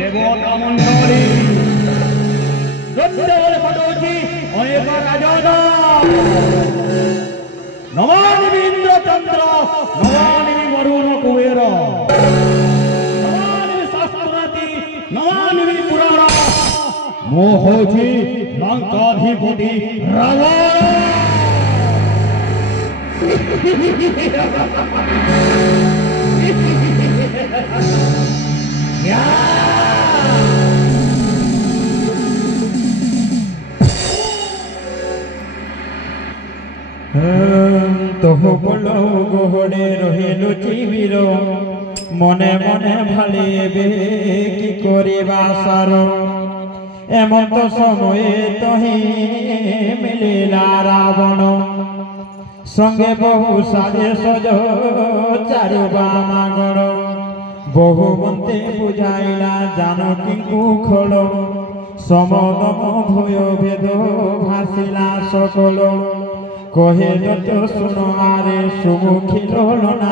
देवता मंडली नमामि इंद्र चंद्र नमामि वरुण कुबेर नमामि शास्त्रपति नमामि पुराण मोहोजी लंकाधिपति रावण तह बल गोहड़े रहिलु चिबिर मने मने भालिबे कि करिबा सार एमत समय तही मिलिला रावण संगे बहु साजे सज चारुबा मागण बहु मते बुझाइला जानकी कुखल समदम भय भेद भासिला सकल कहे तो सुन आरे सुमुखी लोलना